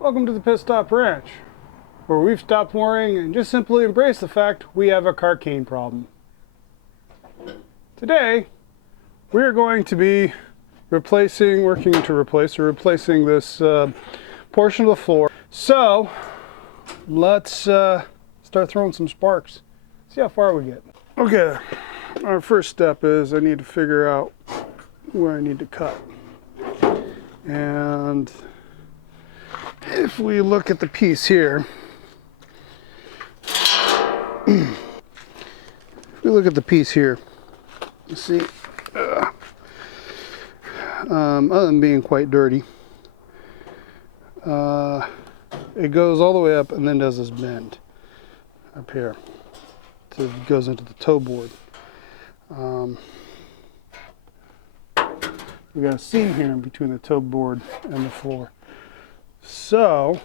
Welcome to the Pit Stop Ranch, where we've stopped worrying and just simply embrace the fact we have a carcane problem. Today, we are going to be replacing this portion of the floor. So, let's start throwing some sparks. See how far we get. Okay, our first step is I need to figure out where I need to cut. And if we look at the piece here, you see, other than being quite dirty, it goes all the way up and then does this bend up here. So it goes into the toe board. We got a seam here in between the toe board and the floor. So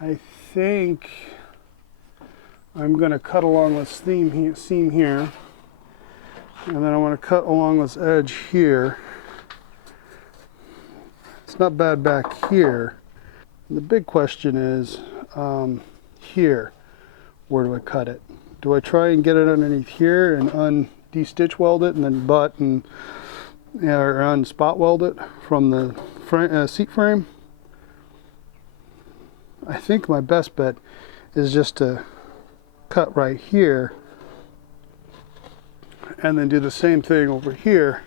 I think I'm going to cut along this seam here, and then I want to cut along this edge here. It's not bad back here. The big question is here, where do I cut it? Do I try and get it underneath here and de-stitch weld it and then butt and or unspot weld it from the seat frame? I think my best bet is just to cut right here and then do the same thing over here.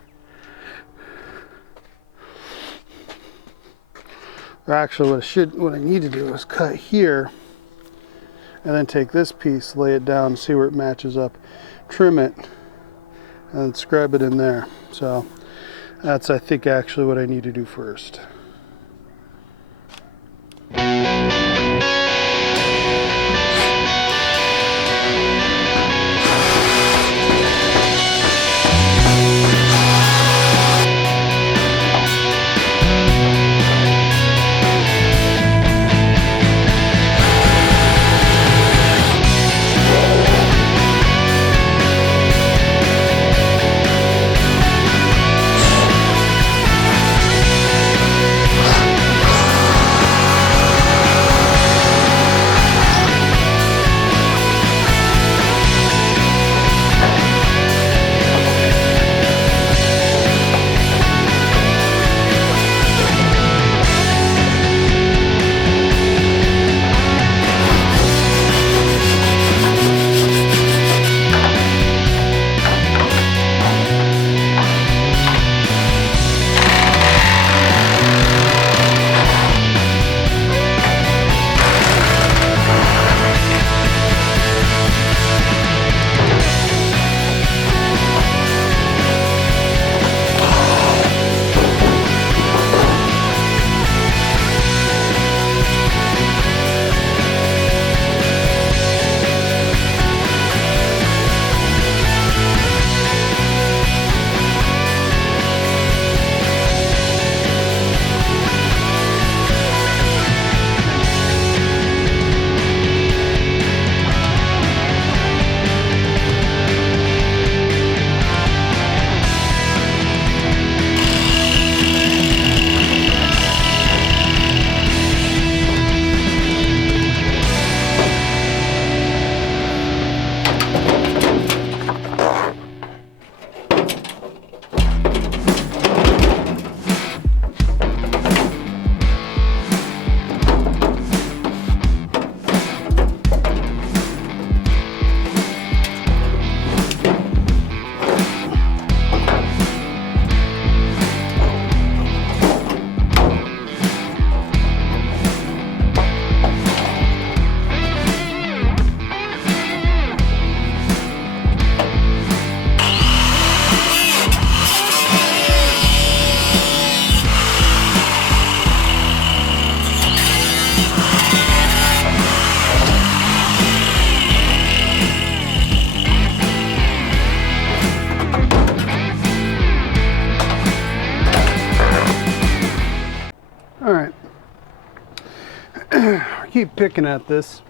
Or actually what I need to do is cut here and then take this piece, lay it down, see where it matches up, trim it, and scrub it in there. So that's, I think, actually what I need to do first. Keep picking at this.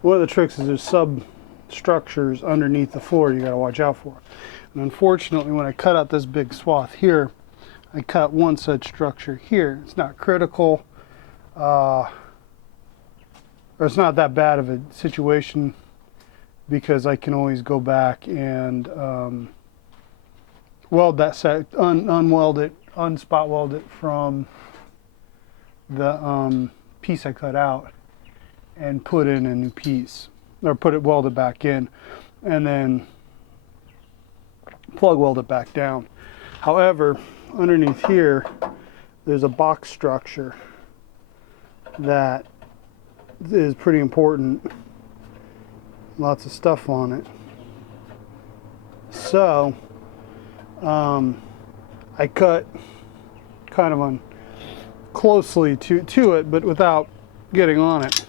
One of the tricks is there's substructures underneath the floor you got to watch out for. And unfortunately, when I cut out this big swath here, I cut one such structure here. It's not critical, or it's not that bad of a situation, because I can always go back and weld that set, unweld it, unspot weld it from the piece I cut out and put in a new piece, or put it welded back in, and then plug weld it back down. However, underneath here there's a box structure that is pretty important. Lots of stuff on it. So I cut kind of on closely to it, but without getting on it.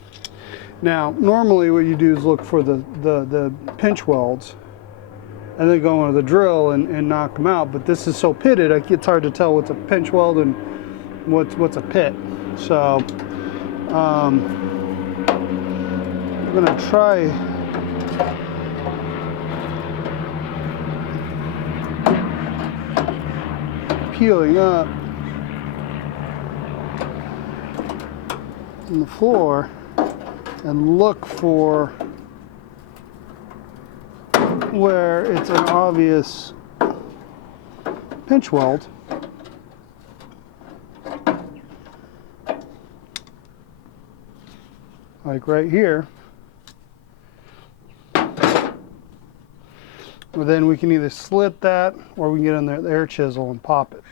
Now, normally what you do is look for the pinch welds and then go into the drill and knock them out. But this is so pitted, it's hard to tell what's a pinch weld and what's a pit. So I'm gonna try peeling up on the floor and look for where it's an obvious pinch weld. Like right here. Or then we can either slit that, or we can get in there with the air chisel and pop it.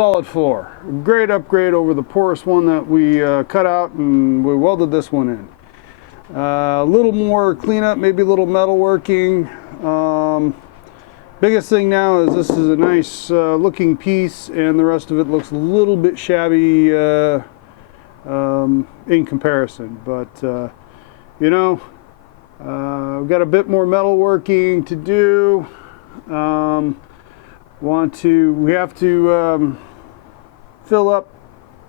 solid floor. Great upgrade over the porous one that we cut out, and we welded this one in. A little more cleanup, maybe a little metal working. Biggest thing now is this is a nice looking piece, and the rest of it looks a little bit shabby in comparison. But you know, we've got a bit more metal working to do. We have to fill up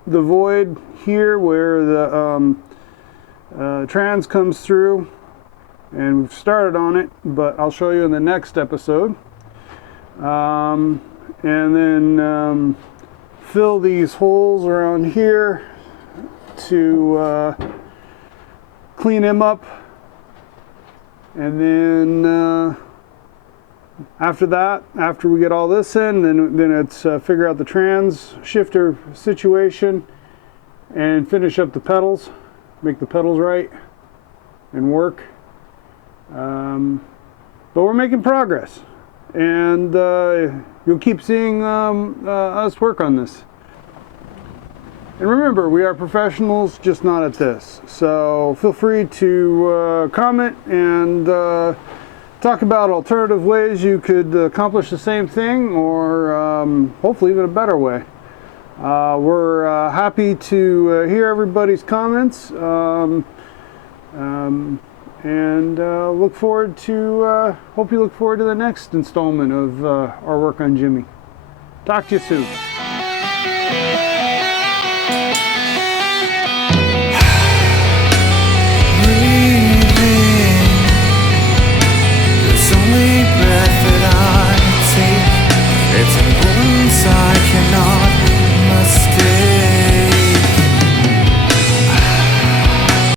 the void here where the trans comes through, and we've started on it, but I'll show you in the next episode. And then fill these holes around here to clean them up, and then after that, after we get all this in, then it's figure out the trans shifter situation and finish up the pedals, make the pedals right and work. But we're making progress, and you'll keep seeing us work on this. And remember, we are professionals, just not at this. So feel free to comment and talk about alternative ways you could accomplish the same thing, or hopefully even a better way. We're happy to hear everybody's comments, and look forward to hope you look forward to the next installment of our work on Jimmy. Talk to you soon.